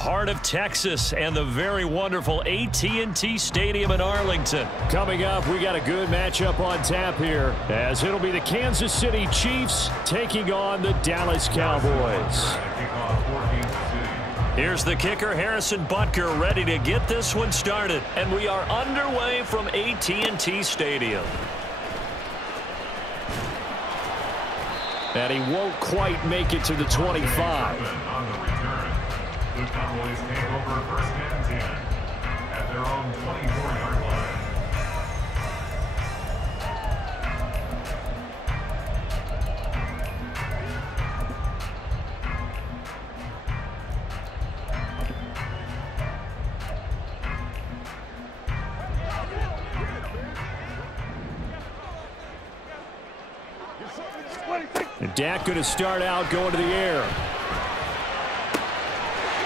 Heart of Texas and the very wonderful AT&T Stadium in Arlington. Coming up, we got a good matchup on tap here, as it'll be the Kansas City Chiefs taking on the Dallas Cowboys. Here's the kicker, Harrison Butker, ready to get this one started. And we are underway from AT&T Stadium. And he won't quite make it to the 25. The Cowboys take over first and 10 at their own 24-yard line. And Dak going to start out going to the air.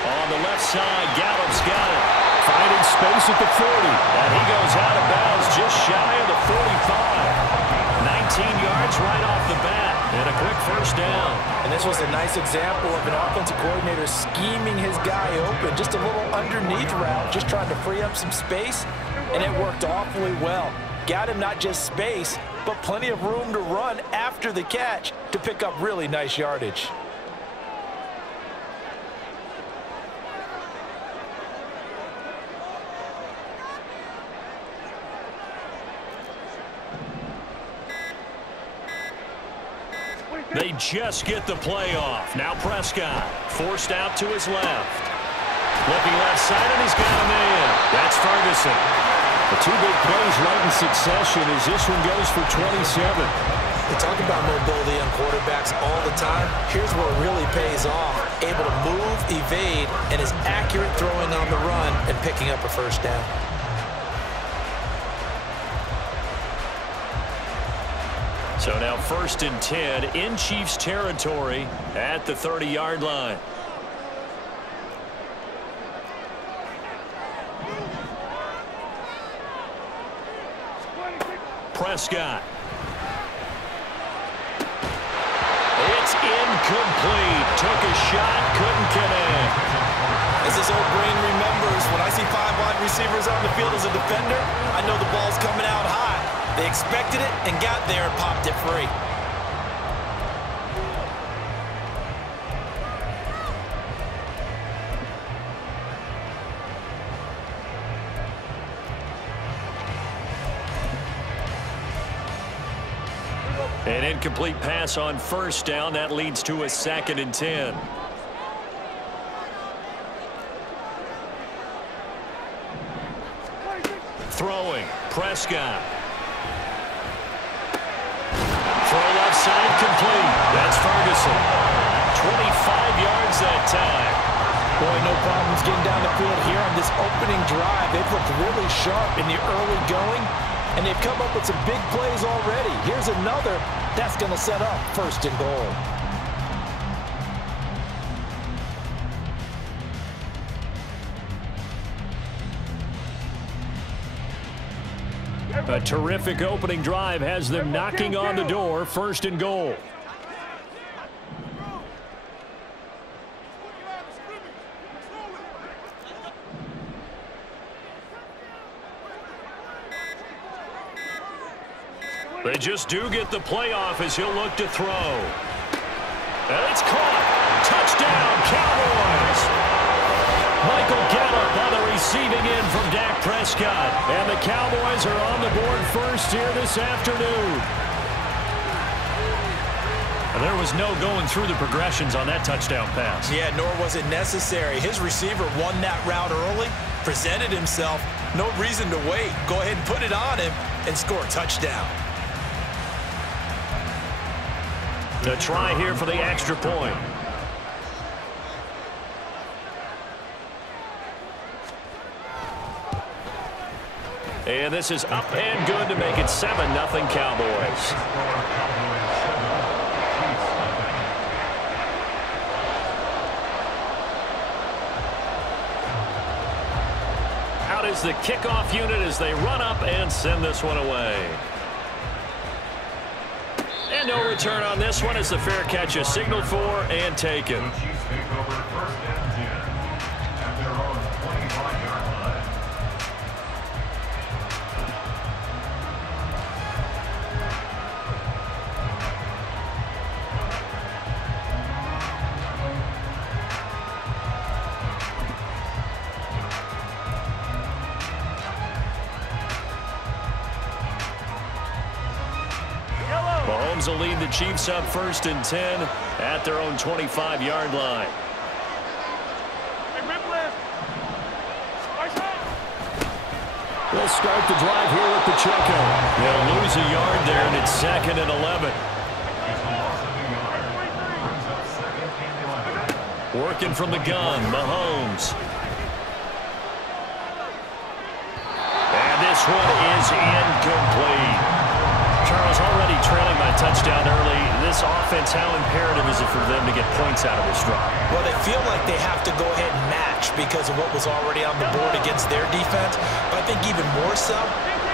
On the left side, Gallup's got it. Finding space at the 40. And he goes out of bounds just shy of the 45. 19 yards right off the bat. And a quick first down. And this was a nice example of an offensive coordinator scheming his guy open. Just a little underneath route, just trying to free up some space. And it worked awfully well. Got him not just space, but plenty of room to run after the catch to pick up really nice yardage. They just get the play off. Now Prescott forced out to his left. Looking left side, and he's got a man. That's Ferguson. The two big plays right in succession as this one goes for 27. We talk about mobility on quarterbacks all the time. Here's where it really pays off. Able to move, evade, and is accurate throwing on the run and picking up a first down. So now 1st and 10 in Chiefs territory at the 30-yard line. Prescott. It's incomplete. Took a shot, couldn't connect. As his old brain remembers, when I see 5 wide receivers on the field as a defender, I know the ball's coming out high. They expected it and got there and popped it free. An incomplete pass on first down. That leads to a 2nd and 10. Throwing. Prescott. Throw left side complete. That's Ferguson. 25 yards that time. Boy, no problems getting down the field here on this opening drive. They've looked really sharp in the early going, and they've come up with some big plays already. Here's another that's going to set up 1st and goal. A terrific opening drive has them knocking on the door. 1st and goal. They just do get the playoff as he'll look to throw. And it's caught. Touchdown, Cowboys. Michael Gallup on the receiving end from Dak Prescott. And the Cowboys are on the board first here this afternoon. And there was no going through the progressions on that touchdown pass. Yeah, nor was it necessary. His receiver won that route early, presented himself. No reason to wait. Go ahead and put it on him and score a touchdown. The try here for the extra point. And this is up and good to make it 7-0 Cowboys. Out is the kickoff unit as they run up and send this one away. And no return on this one as the fair catch is signaled for and taken. Titans will lead the Chiefs up 1st and 10 at their own 25-yard line. They'll start the drive here with Pacheco. They'll lose a yard there, and it's 2nd and 11. Working from the gun, Mahomes. And this one is incomplete. Charles, already trailing by touchdown early. This offense, how imperative is it for them to get points out of this drive? Well, they feel like they have to go ahead and match because of what was already on the board against their defense. But I think even more so,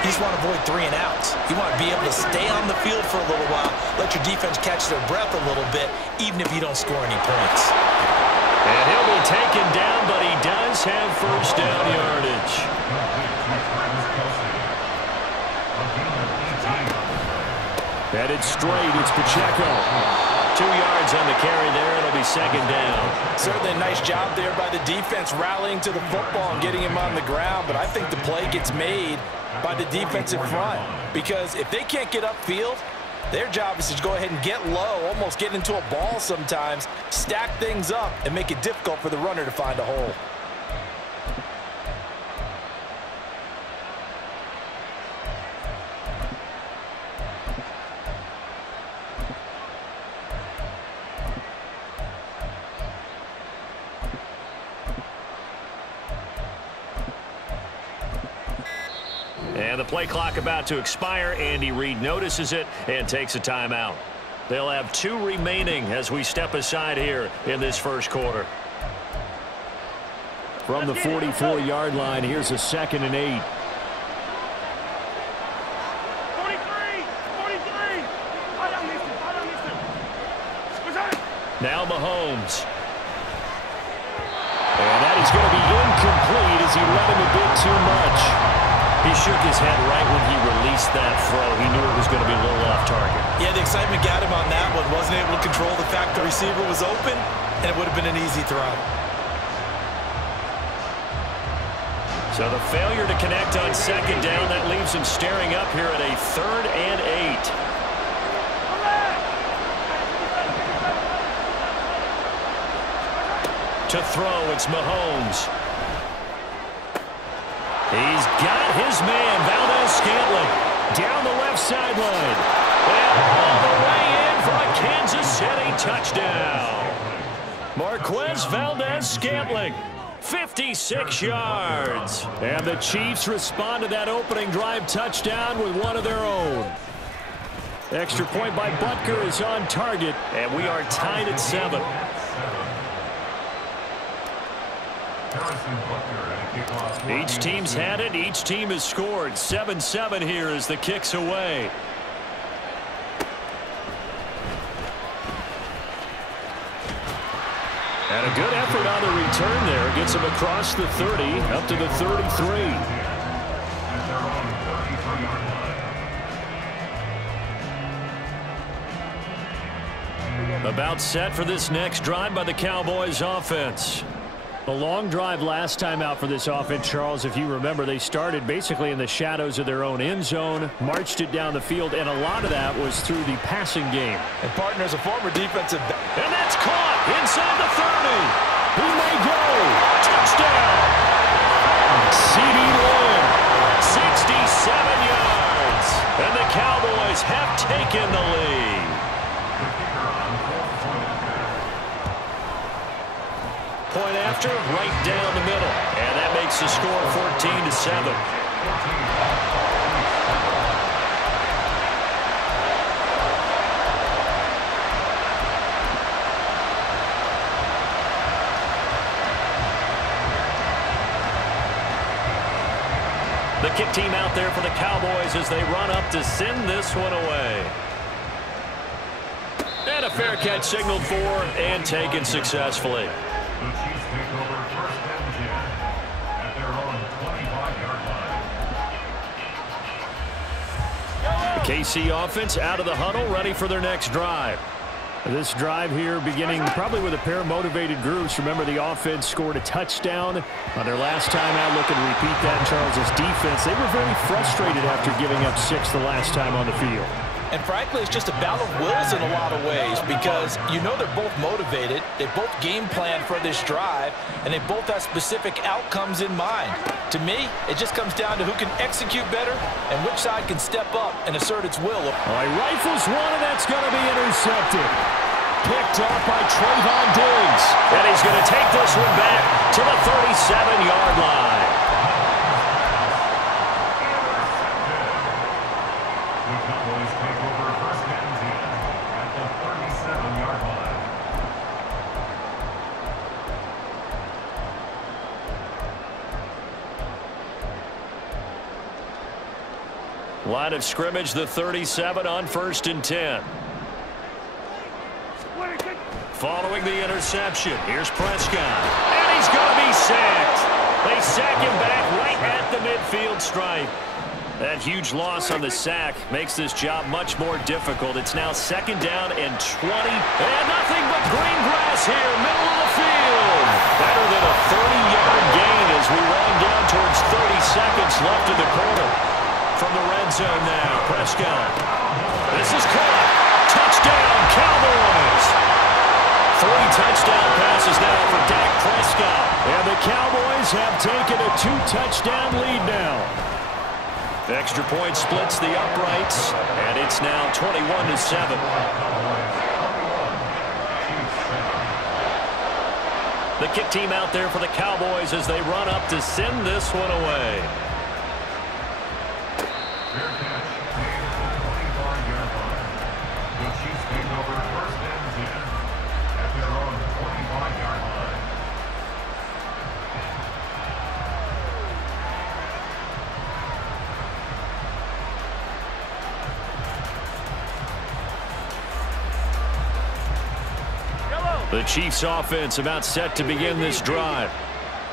you just want to avoid 3 and outs. You want to be able to stay on the field for a little while, let your defense catch their breath a little bit, even if you don't score any points. And he'll be taken down, but he does have 1st down yardage. Headed straight, it's Pacheco. 2 yards on the carry there. It'll be 2nd down. Certainly a nice job there by the defense rallying to the football and getting him on the ground, but I think the play gets made by the defensive front because if they can't get upfield, their job is to go ahead and get low, almost get into a ball sometimes, stack things up, and make it difficult for the runner to find a hole. And the play clock about to expire. Andy Reid notices it and takes a timeout. They'll have 2 remaining as we step aside here in this 1st quarter. From the 44-yard line, here's a 2nd and 8. 43. Now Mahomes. And that is going to be incomplete as he led him a bit too much. He shook his head right when he released that throw. He knew it was going to be a little off target. Yeah, the excitement got him on that one. Wasn't able to control the fact the receiver was open, and it would have been an easy throw. So the failure to connect on 2nd down, that leaves him staring up here at a 3rd and 8. To throw, it's Mahomes. He's got his man, Valdez-Scantling, down the left sideline. And all the way in for a Kansas City touchdown. Marquez Valdez-Scantling, 56 yards. And the Chiefs respond to that opening drive touchdown with one of their own. Extra point by Butker is on target. And we are tied at 7. Each team's had it. Each team has scored. 7-7 here as the kick's away. And a good effort on the return there. Gets him across the 30, up to the 33. About set for this next drive by the Cowboys offense. A long drive last time out for this offense, Charles. If you remember, they started basically in the shadows of their own end zone, marched it down the field, and a lot of that was through the passing game. And partners, a former defensive back. And that's caught inside the 30. He may go. Touchdown. CeeDee Lamb. 67 yards. And the Cowboys have taken the lead. Point after, right down the middle. And that makes the score 14-7. The kick team out there for the Cowboys as they run up to send this one away. And a fair catch signaled for and taken successfully. The Chiefs take over 1st and 10 at their own 25-yard line. The KC offense out of the huddle, ready for their next drive. This drive here beginning probably with a pair of motivated groups. Remember, the offense scored a touchdown on their last time out. Looking to repeat that in Charles's defense. They were very frustrated after giving up 6 the last time on the field. And frankly, it's just a battle of wills in a lot of ways because you know they're both motivated, they both game plan for this drive, and they both have specific outcomes in mind. To me, it just comes down to who can execute better and which side can step up and assert its will. He rifles one, and that's going to be intercepted. Picked off by Trayvon Diggs. And he's going to take this one back to the 37-yard line. The Cowboys take over first and 10 at the 37-yard line. Line of scrimmage, the 37 on 1st and 10. Following the interception, here's Prescott. And he's going to be sacked. They sack him back right at the midfield stripe. That huge loss on the sack makes this job much more difficult. It's now 2nd down and 20. And nothing but green grass here, middle of the field. Better than a 30-yard gain as we wind down towards 30 seconds left in the quarter. From the red zone now, Prescott. This is caught. Touchdown, Cowboys. 3 touchdown passes now for Dak Prescott. And the Cowboys have taken a 2-touchdown lead now. Extra point splits the uprights, and it's now 21-7. The kick team out there for the Cowboys as they run up to send this one away. Fair catch made at the 25-yard line. The Chiefs take over first and 10 at their own 25-yard line. The Chiefs offense about set to begin this drive.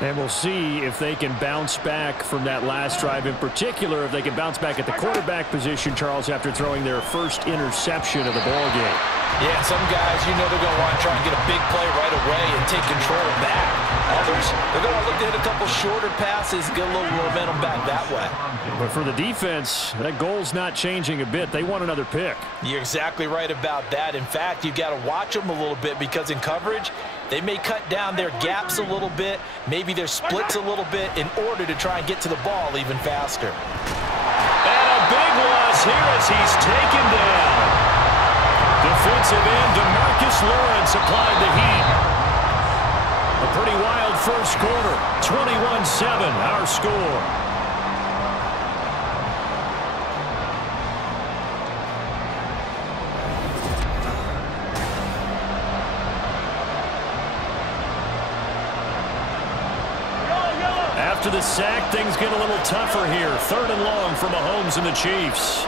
And we'll see if they can bounce back from that last drive. In particular, if they can bounce back at the quarterback position, Charles, after throwing their first interception of the ball game. Yeah, some guys, you know they're going to want to try and get a big play right away and take control of that. Others, they're going to look to hit a couple shorter passes, get a little momentum back that way. But for the defense, that goal's not changing a bit. They want another pick. You're exactly right about that. In fact, you've got to watch them a little bit because in coverage, they may cut down their gaps a little bit, maybe their splits a little bit in order to try and get to the ball even faster. And a big loss here as he's taken down. Defensive end DeMarcus Lawrence applied the heat. A pretty wild first quarter. 21-7, our score. After the sack, things get a little tougher here. 3rd and long for Mahomes and the Chiefs.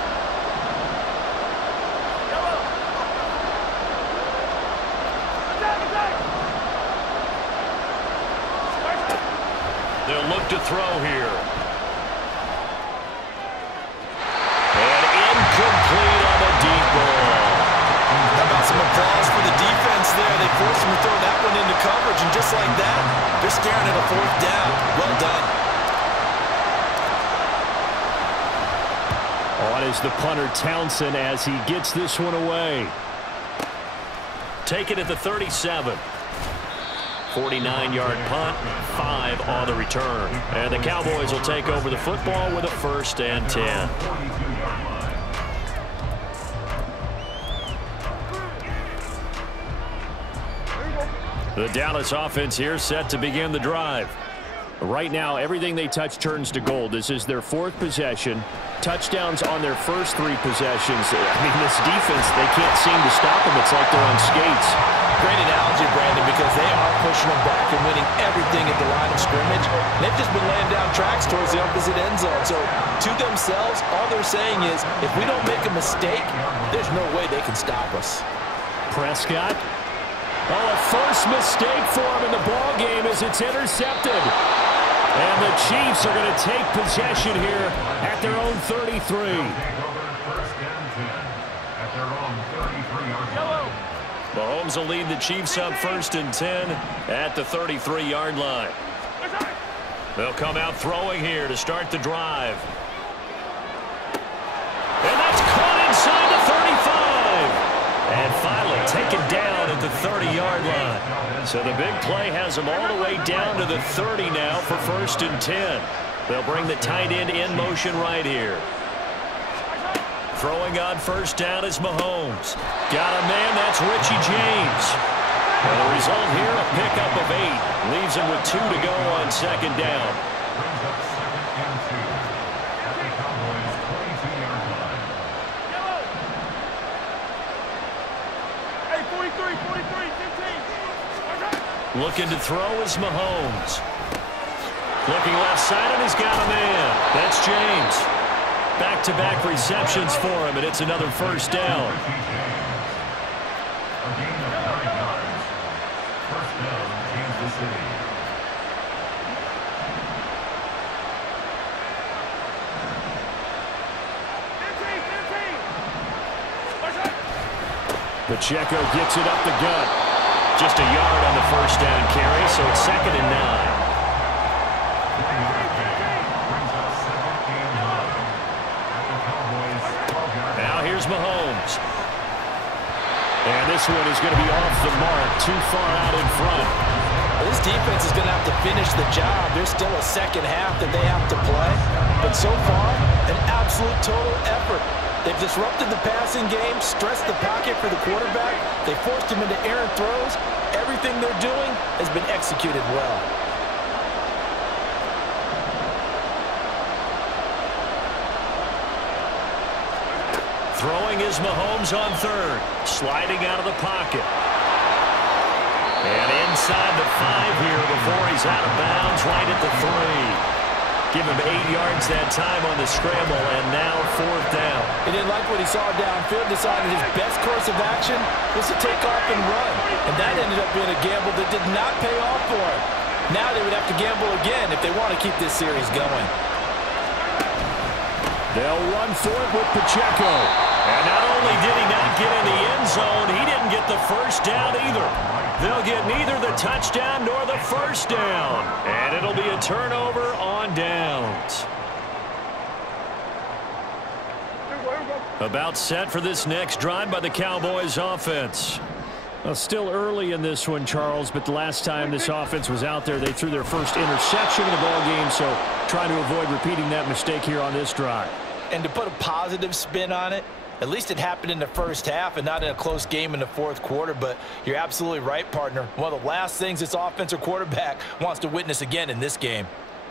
They'll look to throw here. And incomplete on the deep ball. How about some applause for the defense there? They forced him to throw that one into coverage, and just like that, they're staring at a 4th down. Well done. On is the punter Townsend as he gets this one away. Take it at the 37. 49-yard punt, 5 on the return. And the Cowboys will take over the football with a 1st and 10. The Dallas offense here set to begin the drive. Right now, everything they touch turns to gold. This is their 4th possession. Touchdowns on their first 3 possessions. I mean, this defense, they can't seem to stop them. It's like they're on skates. Great analogy, Brandon, because they are pushing them back and winning everything at the line of scrimmage. They've just been laying down tracks towards the opposite end zone. So, to themselves, all they're saying is, if we don't make a mistake, there's no way they can stop us. Prescott. Oh, a first mistake for him in the ball game as it's intercepted. And the Chiefs are going to take possession here at their own 33. Mahomes will lead the Chiefs up 1st and 10 at the 33-yard line. They'll come out throwing here to start the drive. And that's caught inside the second down at the 30-yard line. So the big play has them all the way down to the 30 now for 1st and 10. They'll bring the tight end in motion right here. Throwing on 1st down is Mahomes. Got a man, that's Richie James. And the result here, a pickup of 8. Leaves him with 2 to go on 2nd down. Brings up 2nd and 2 at the Cowboys' 22-yard line. Hey, 43, 15. Looking to throw is Mahomes. Looking left side, and he's got a man. That's James. Back-to-back receptions for him, and it's another 1st down. A gain of 9 yards. 1st down, Kansas City. Pacheco gets it up the gut. Just a yard on the 1st down carry, so it's 2nd and 9. Now here's Mahomes. And this one is going to be off the mark, too far out in front. This defense is going to have to finish the job. There's still a second half that they have to play. But so far, an absolute total effort. They've disrupted the passing game, stressed the pocket for the quarterback. They forced him into errant throws. Everything they're doing has been executed well. Throwing is Mahomes on 3rd. Sliding out of the pocket. And inside the 5 here before he's out of bounds right at the 3. Give him 8 yards that time on the scramble, and now 4th down. He didn't like what he saw downfield, decided his best course of action was to take off and run. And that ended up being a gamble that did not pay off for him. Now they would have to gamble again if they want to keep this series going. They'll run for it with Pacheco. And not only did he not get in the end zone, he didn't get the 1st down either. They'll get neither the touchdown nor the 1st down. And it'll be a turnover on downs. About set for this next drive by the Cowboys offense. Well, still early in this one, Charles, but the last time this offense was out there, they threw their first interception in the ball game, so trying to avoid repeating that mistake here on this drive. And to put a positive spin on it, at least it happened in the 1st half and not in a close game in the 4th quarter. But you're absolutely right, partner. One of the last things this offensive quarterback wants to witness again in this game.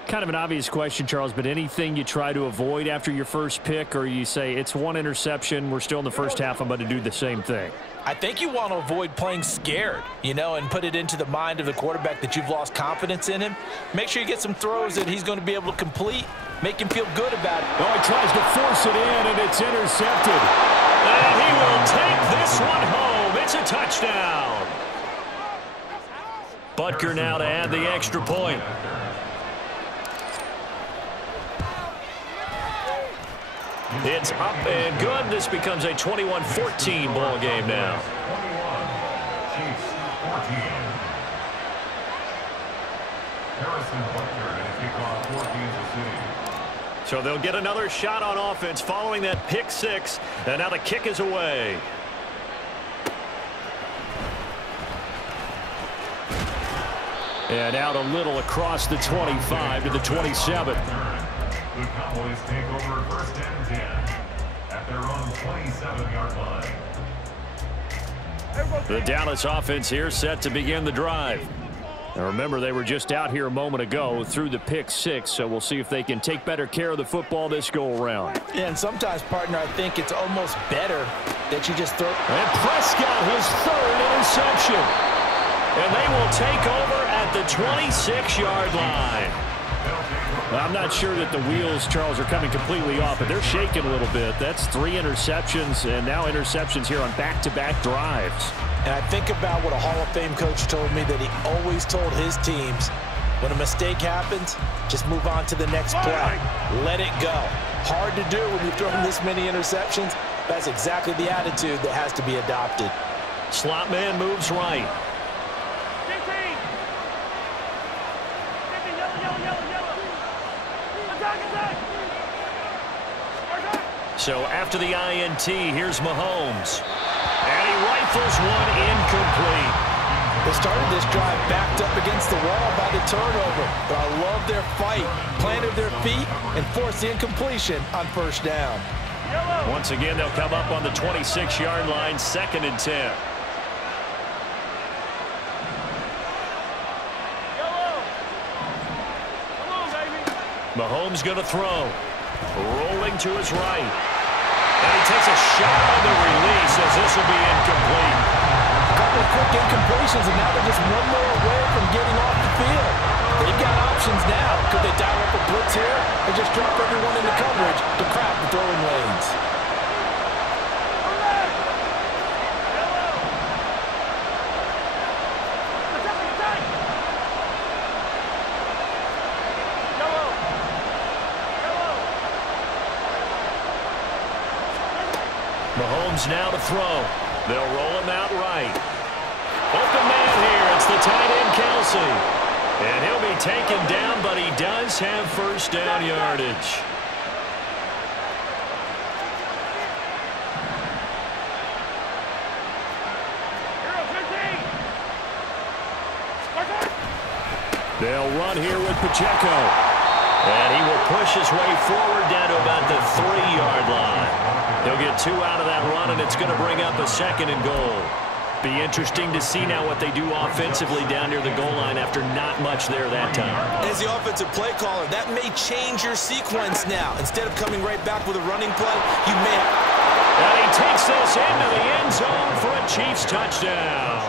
Kind of an obvious question, Charles, but anything you try to avoid after your first pick, or you say it's 1 interception, we're still in the 1st half, I'm going to do the same thing? I think you want to avoid playing scared, you know, and put it into the mind of the quarterback that you've lost confidence in him. Make sure you get some throws that he's going to be able to complete. Make him feel good about it. Oh, he tries to force it in, and it's intercepted. And he will take this one home. It's a touchdown. Butker now to add the extra point. It's up and good. This becomes a 21-14 ball game now. 21, Chiefs 14. Harrison Butker and a kickoff for Kansas City. So they'll get another shot on offense following that pick 6. And now the kick is away. And out a little across the 25 to the 27. The Cowboys take over 1st and 10 at their own 27-yard line. The Dallas offense here set to begin the drive. Now remember, they were just out here a moment ago through the pick 6, so we'll see if they can take better care of the football this go-around. Yeah, and sometimes, partner, I think it's almost better that you just throw. And Prescott, his 3rd interception. And they will take over at the 26-yard line. I'm not sure that the wheels, Charles, are coming completely off, but they're shaking a little bit. That's 3 interceptions, and now interceptions here on back-to-back drives. And I think about what a Hall of Fame coach told me, that he always told his teams, when a mistake happens, just move on to the next play. Let it go. Hard to do when you've thrown this many interceptions. That's exactly the attitude that has to be adopted. Slot man moves right. So after the INT, here's Mahomes. And he rifles one incomplete. They started this drive backed up against the wall by the turnover, but I love their fight, planted their feet, and forced the incompletion on first down. Once again, they'll come up on the 26-yard line, 2nd and 10. Mahomes going to throw. Rolling to his right. And he takes a shot on the release as this will be incomplete. A couple of quick incompletions, and now they're just one more away from getting off the field. They've got options now. Could they dial up a blitz here and just drop everyone into coverage to crowd the throwing lanes? Mahomes now to throw. They'll roll him out right. Open man here. It's the tight end, Kelsey. And he'll be taken down, but he does have first down yardage. They'll run here with Pacheco. And he will push his way forward down to about the 3-yard line. He'll get 2 out of that run, and it's going to bring up a 2nd and goal. Be interesting to see now what they do offensively down near the goal line after not much there that time. As the offensive play caller, that may change your sequence now. Instead of coming right back with a running play, you may have... And he takes this into the end zone for a Chiefs touchdown.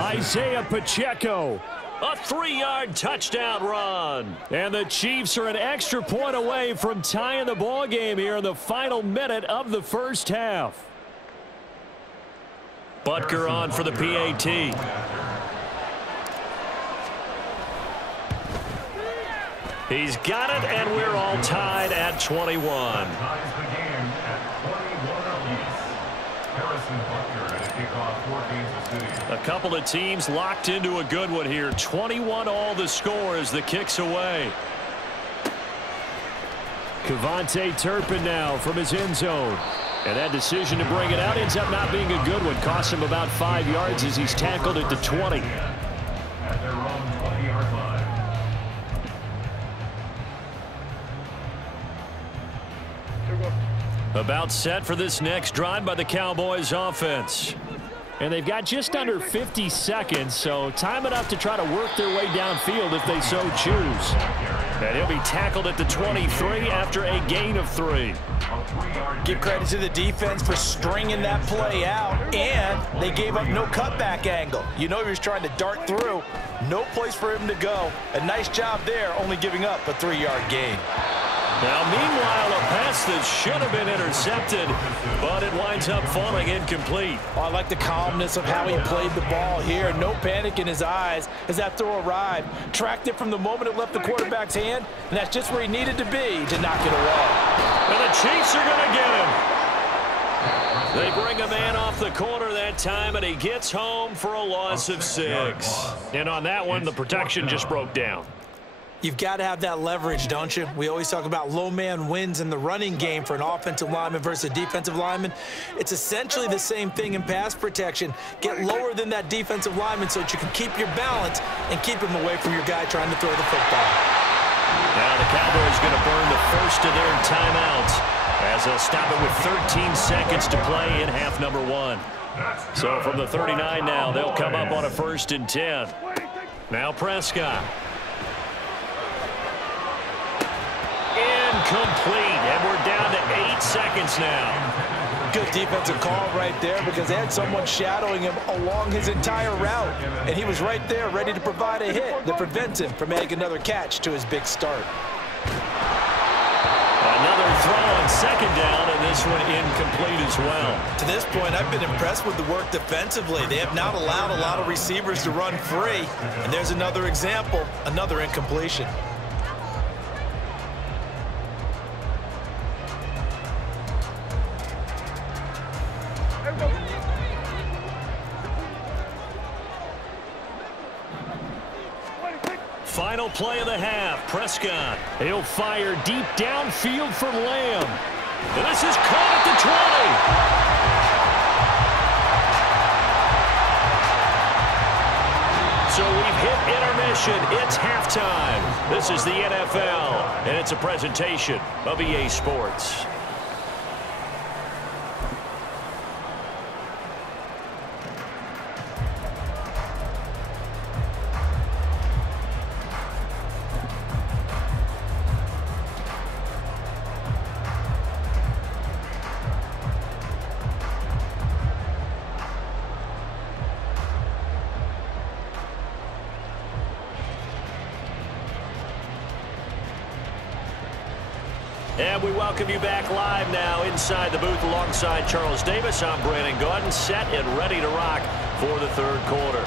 Isaiah Pacheco. A 3-yard touchdown run. And the Chiefs are an extra point away from tying the ball game here in the final minute of the first half. Butker on for the PAT. He's got it, and we're all tied at 21. Ties the game at 21 apiece. Harrison Butker at a kickoff for Kansas City. A couple of teams locked into a good one here. 21 all the score as the kick's away. Kevontae Turpin now from his end zone. And that decision to bring it out ends up not being a good one. Costs him about 5 yards as he's tackled at the 20. At their own 20-yard line. About set for this next drive by the Cowboys offense. And they've got just under 50 seconds, so time enough to try to work their way downfield if they so choose. And he'll be tackled at the 23 after a gain of 3. Give credit to the defense for stringing that play out, and they gave up no cutback angle. You know he was trying to dart through. No place for him to go. A nice job there, only giving up a 3-yard gain. Now, meanwhile, a pass that should have been intercepted, but it winds up falling incomplete. Oh, I like the calmness of how he played the ball here. No panic in his eyes as that throw arrived. Tracked it from the moment it left the quarterback's hand, and that's just where he needed to be to knock it away. And the Chiefs are going to get him. They bring a man off the corner that time, and he gets home for a loss of 6. And on that one, the protection just broke down. You've got to have that leverage, don't you? We always talk about low man wins in the running game for an offensive lineman versus a defensive lineman. It's essentially the same thing in pass protection. Get lower than that defensive lineman so that you can keep your balance and keep him away from your guy trying to throw the football. Now the Cowboys going to burn the first of their timeouts as they'll stop it with 13 seconds to play in half number 1. So from the 39 now, they'll come up on a 1st and 10. Now Prescott. Incomplete, and we're down to 8 seconds now. Good defensive call right there because they had someone shadowing him along his entire route, and he was right there ready to provide a hit that prevents him from making another catch to his big start. Another throw on 2nd down, and this one incomplete as well. To this point, I've been impressed with the work defensively. They have not allowed a lot of receivers to run free, and there's another example, another incompletion. Final play of the half, Prescott. He'll fire deep downfield for Lamb. And this is caught at the 20. So we've hit intermission. It's halftime. This is the NFL, and it's a presentation of EA Sports. And we welcome you back live now inside the booth alongside Charles Davis. I'm Brandon Gaudin, set and ready to rock for the third quarter.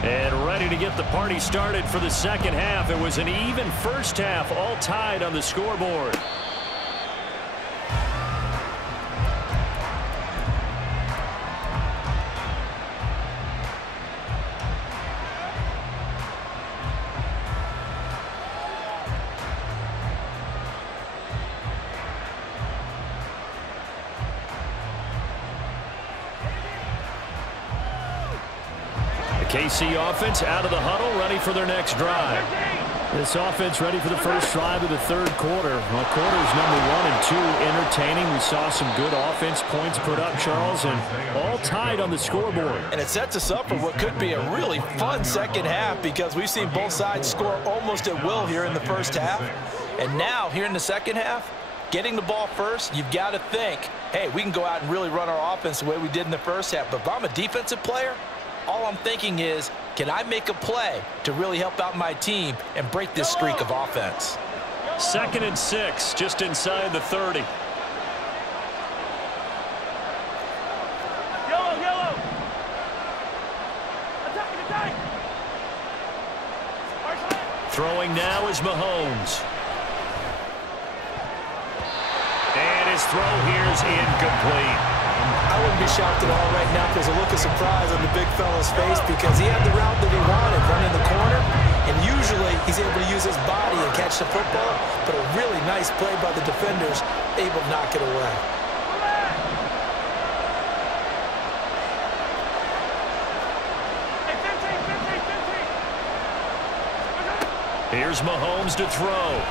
And ready to get the party started for the second half. It was an even first half, all tied on the scoreboard. KC offense out of the huddle, ready for their next drive. This offense ready for the first drive of the third quarter. Well, quarters number 1 and 2 entertaining. We saw some good offense points put up, Charles, and all tied on the scoreboard. And it sets us up for what could be a really fun second half because we've seen both sides score almost at will here in the first half. And now, here in the second half, getting the ball first, you've got to think, hey, we can go out and really run our offense the way we did in the first half. But if I'm a defensive player, all I'm thinking is, can I make a play to really help out my team and break this streak of offense? 2nd and 6, just inside the 30. Yellow. Attack. Throwing now is Mahomes. And his throw here is incomplete. I wouldn't be shocked at all right now if there's a look of surprise on the big fella's face because he had the route that he wanted, running the corner, and usually he's able to use his body and catch the football, but a really nice play by the defenders, able to knock it away. Here's Mahomes to throw.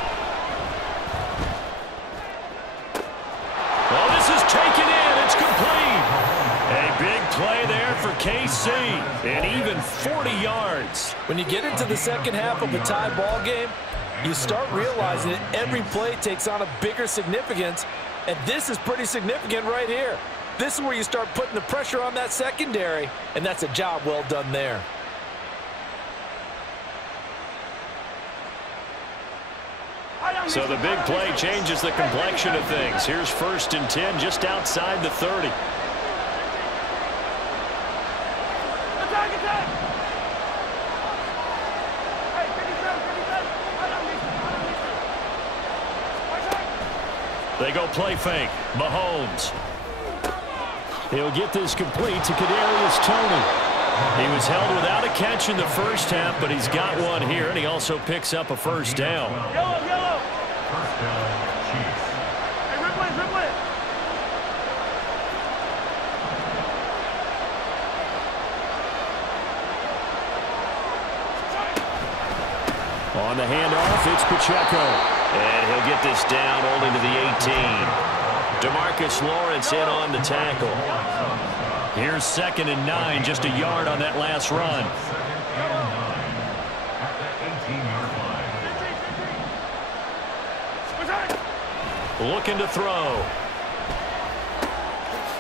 Oh, this is taken in. It's complete. A big play there for KC, and even 40 yards. When you get into the second half of a tie ball game, you start realizing that every play takes on a bigger significance, and this is pretty significant right here. This is where you start putting the pressure on that secondary, and that's a job well done there. So the big play changes the complexion of things. Here's 1st and 10 just outside the 30. Attack. They go play fake. Mahomes. He'll get this complete to Kadarius Toney. He was held without a catch in the first half, but he's got one here, and he also picks up a first down. Yellow. First down, Chiefs. Hey, rip it. On the handoff, it's Pacheco. And he'll get this down only to the 18. DeMarcus Lawrence in on the tackle. Here's 2nd and 9, just a yard on that last run. Looking to throw.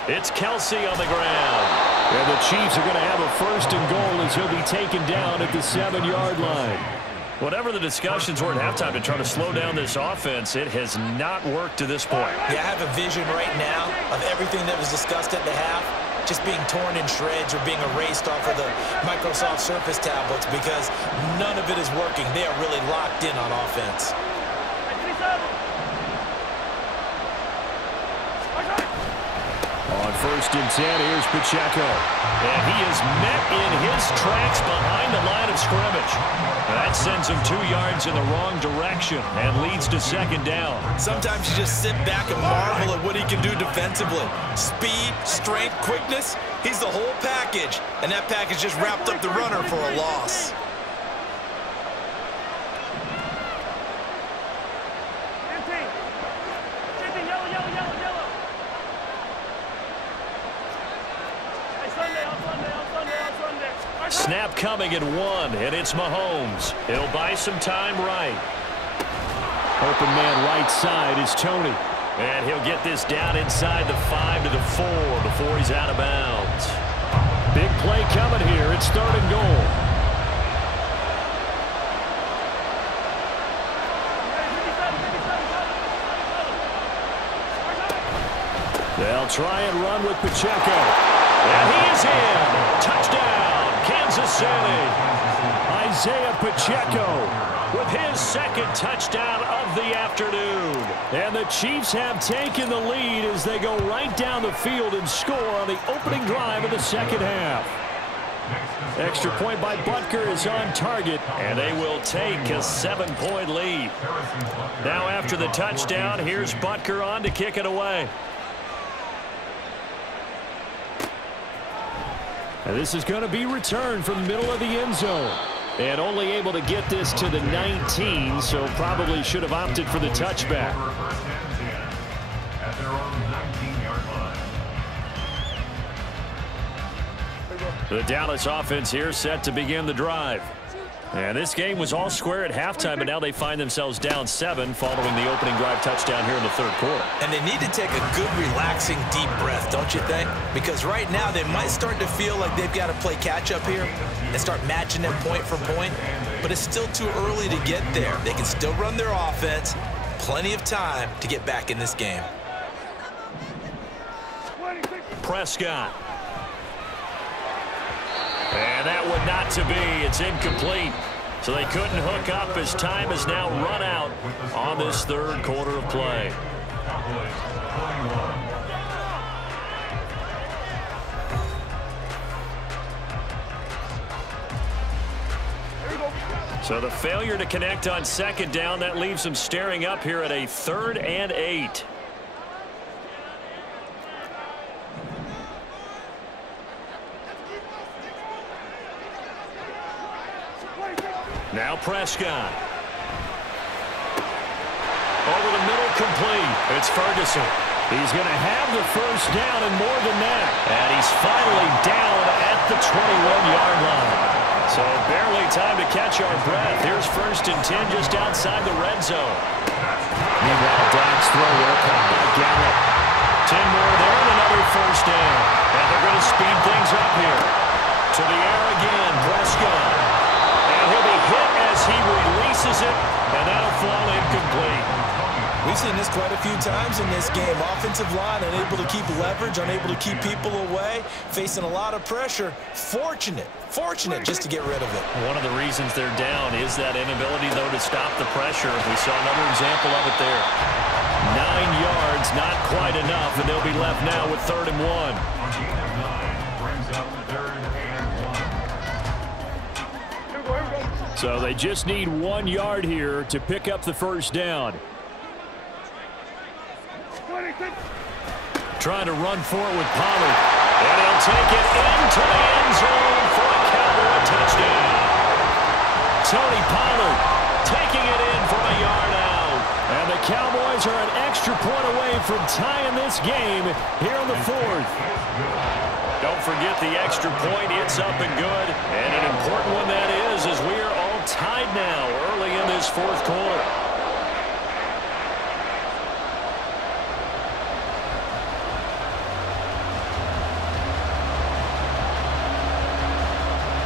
It's Kelsey on the ground. And the Chiefs are going to have a 1st and goal as he'll be taken down at the 7-yard line. Whatever the discussions were at halftime to try to slow down this offense, it has not worked to this point. Yeah, I have a vision right now of everything that was discussed at the half. just being torn in shreds or being erased off of the Microsoft Surface tablets because none of it is working. They are really locked in on offense. On 1st and 10, here's Pacheco. And he is met in his tracks behind the line of scrimmage. That sends him 2 yards in the wrong direction and leads to 2nd down. Sometimes you just sit back and marvel at what he can do defensively. Speed, strength, quickness, he's the whole package. And that package just wrapped up the runner for a loss. Snap coming at 1, and it's Mahomes. He'll buy some time right. Open man right side is Tony. And he'll get this down inside the 5 to the 4 before he's out of bounds. Big play coming here. It's 3rd and goal. They'll try and run with Pacheco. And he is in. Touchdown, Kansas City. Isaiah Pacheco with his 2nd touchdown of the afternoon. And the Chiefs have taken the lead as they go right down the field and score on the opening drive of the 2nd half. Extra point by Butker is on target, and they will take a 7-point lead. Now after the touchdown, here's Butker on to kick it away. And this is going to be returned from the middle of the end zone. And only able to get this to the 19, so probably should have opted for the touchback. The Dallas offense here set to begin the drive. And this game was all square at halftime, but now they find themselves down 7 following the opening drive touchdown here in the 3rd quarter. And they need to take a good, relaxing, deep breath, don't you think? Because right now they might start to feel like they've got to play catch-up here and start matching them point for point. But it's still too early to get there. They can still run their offense. Plenty of time to get back in this game. Prescott. And that one not to be. It's incomplete. So they couldn't hook up as time has now run out on this 3rd quarter of play. So the failure to connect on 2nd down, that leaves them staring up here at a 3rd and 8. Now Prescott. Over the middle, complete. It's Ferguson. He's going to have the 1st down and more than that. And he's finally down at the 21-yard line. So barely time to catch our breath. Here's 1st and 10 just outside the red zone. Meanwhile, Dak's throw there caught by Gallup. 10 more there and another 1st down. And they're going to speed things up here. To the air again, Prescott. And he'll be hit as he releases it, and that'll fall incomplete. We've seen this quite a few times in this game. Offensive line unable to keep leverage, unable to keep people away, facing a lot of pressure. Fortunate just to get rid of it. One of the reasons they're down is that inability, though, to stop the pressure. We saw another example of it there. 9 yards, not quite enough, and they'll be left now with 3rd and 1. So they just need 1 yard here to pick up the 1st down. Trying to run for it with Pollard. And he'll take it into the end zone for a Cowboy touchdown. Tony Pollard taking it in from a yard out. And the Cowboys are an extra point away from tying this game here in the 4th. Don't forget the extra point. It's up and good. And an important one that is, as we are all tied now early in this 4th quarter.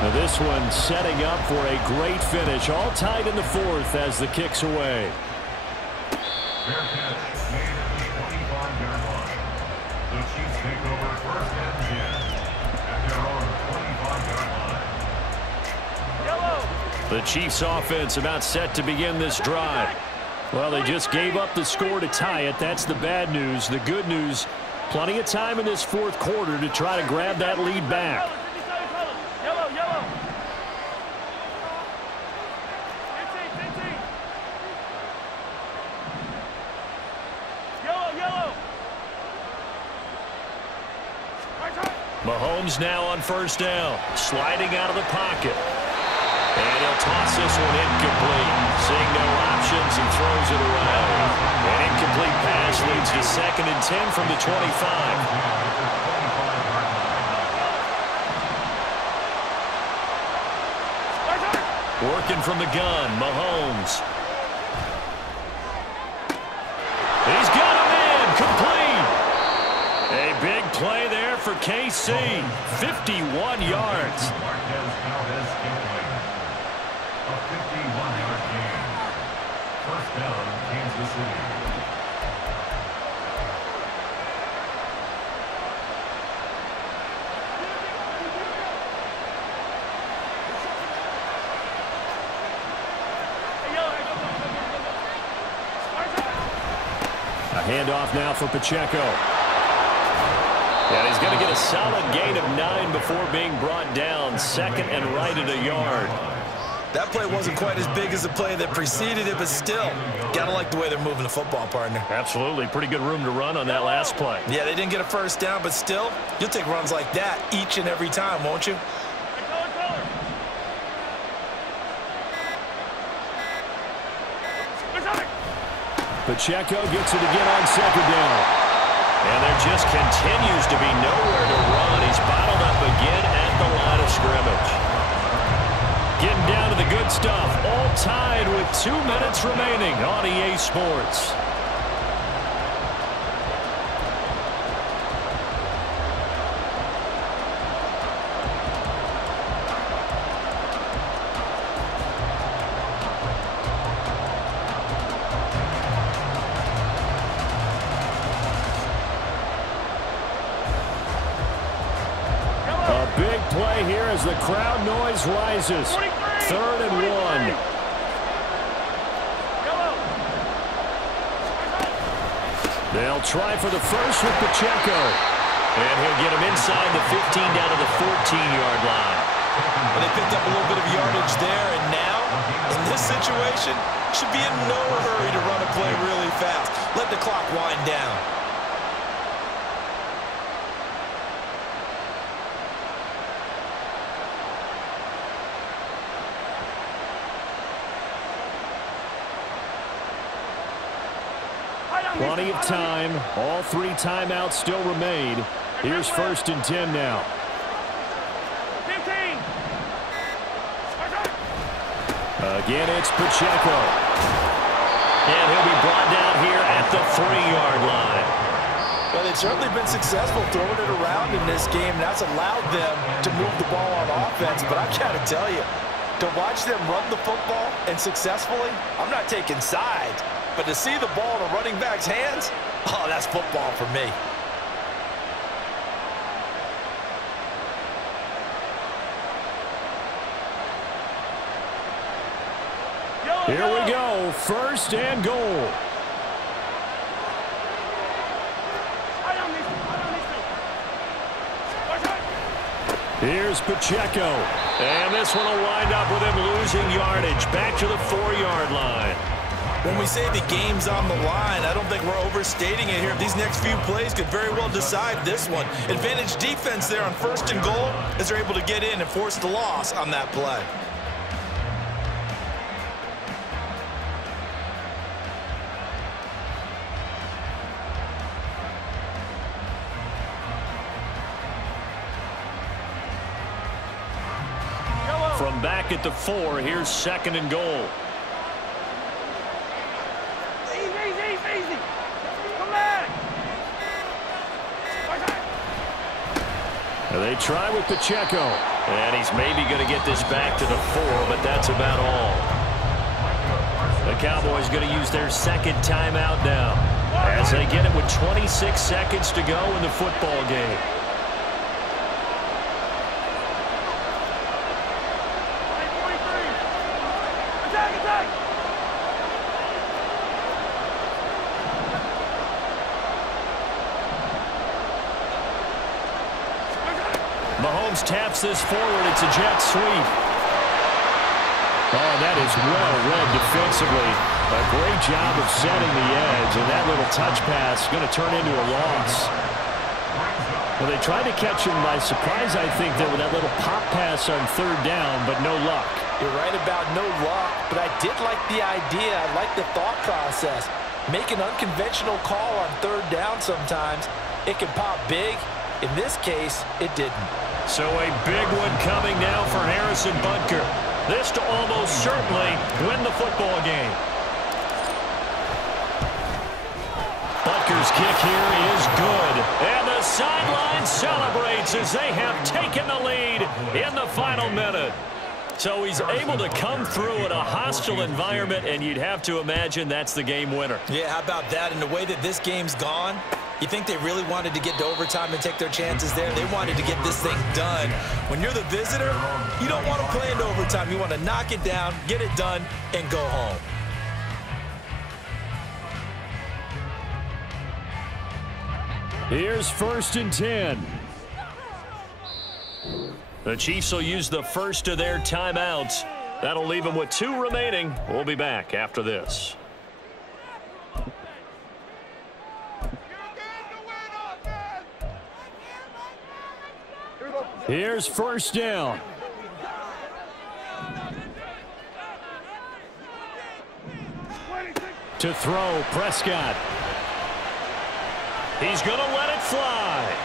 Now this one setting up for a great finish. All tied in the 4th as the kick's away. Fair catch made at the 25-yard line. The Chiefs take over 1st and 10. The Chiefs offense about set to begin this drive. Well, they just gave up the score to tie it. That's the bad news. The good news, plenty of time in this fourth quarter to try to grab that lead back. Yellow, yellow. Yellow, yellow. Mahomes now on first down, sliding out of the pocket. And he'll toss this one incomplete. Seeing no options, he throws it away. An incomplete pass leads to 2nd and 10 from the 25. Working from the gun, Mahomes. He's got him in, complete. A big play there for KC, 51 yards. A 51-yard gain. First down, Kansas City. A handoff now for Pacheco. And he's going to get a solid gain of 9 before being brought down. 2nd and right at a yard. That play wasn't quite as big as the play that preceded it, but still, gotta like the way they're moving the football, partner. Absolutely. Pretty good room to run on that last play. Yeah, they didn't get a first down, but still, you'll take runs like that each and every time, won't you? Pacheco gets it again on 2nd down. And there just continues to be nowhere to run. He's bottled up again at the line of scrimmage. Getting down to the good stuff. All tied with 2 minutes remaining on EA Sports. Play here as the crowd noise rises. 3rd and 1. They'll try for the first with Pacheco. And he'll get him inside the 15 down to the 14-yard line. Well, they picked up a little bit of yardage there, and now, in this situation, should be in no hurry to run a play really fast. Let the clock wind down. Plenty of time. All 3 timeouts still remain. Here's 1st and 10 now. 15. Again, it's Pacheco. And he'll be brought down here at the 3-yard line. Well, they've certainly been successful throwing it around in this game. That's allowed them to move the ball on offense. But I've got to tell you, to watch them run the football and successfully, I'm not taking sides. But to see the ball in a running back's hands, oh, that's football for me. Here we go. 1st and goal. Here's Pacheco. And this one will wind up with him losing yardage. Back to the 4-yard line. When we say the game's on the line, I don't think we're overstating it here. These next few plays could very well decide this one. Advantage defense there on 1st and goal as they're able to get in and force the loss on that play. From back at the 4, here's 2nd and goal. Easy. Come back. They try with Pacheco. And he's maybe going to get this back to the 4, but that's about all. The Cowboys going to use their 2nd timeout now as they get it with 26 seconds to go in the football game. attack! Mahomes taps this forward. It's a jet sweep. Oh, that is well read defensively. A great job of setting the edge, and that little touch pass is going to turn into a loss. Well, they tried to catch him by surprise, I think, there with that little pop pass on third down, but no luck. You're right about no luck, but I did like the idea. I like the thought process. Make an unconventional call on third down sometimes. It can pop big. In this case, it didn't. So a big one coming now for Harrison Butker. This to almost certainly win the football game. Butker's kick here is good. And the sideline celebrates as they have taken the lead in the final minute. So he's able to come through in a hostile environment, and you'd have to imagine that's the game winner. Yeah, how about that? And the way that this game's gone, you think they really wanted to get to overtime and take their chances there? They wanted to get this thing done. When you're the visitor, you don't want to play into overtime. You want to knock it down, get it done, and go home. Here's 1st and 10. The Chiefs will use the first of their timeouts. That'll leave them with 2 remaining. We'll be back after this. Here's 1st down. To throw, Prescott. He's going to let it fly.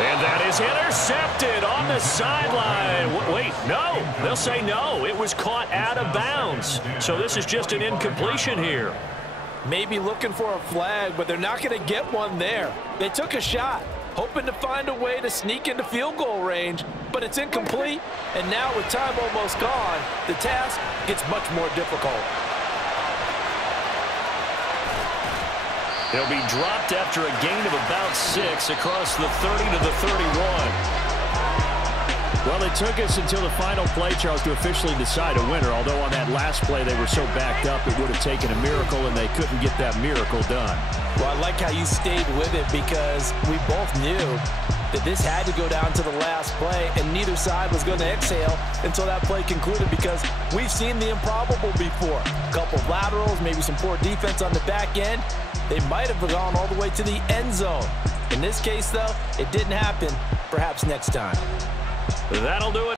And that is intercepted on the sideline. Wait, no. They'll say no. It was caught out of bounds. So this is just an incompletion here. Maybe looking for a flag, but they're not going to get one there. They took a shot, hoping to find a way to sneak into field goal range, but it's incomplete. And now with time almost gone, the task gets much more difficult. He'll be dropped after a gain of about 6 across the 30 to the 31. Well, it took us until the final play, Charles, to officially decide a winner. Although on that last play they were so backed up, it would have taken a miracle, and they couldn't get that miracle done. Well, I like how you stayed with it, because we both knew that this had to go down to the last play, and neither side was going to exhale until that play concluded, because we've seen the improbable before. A couple of laterals, maybe some poor defense on the back end. They might have gone all the way to the end zone. In this case, though, it didn't happen. Perhaps next time. That'll do it.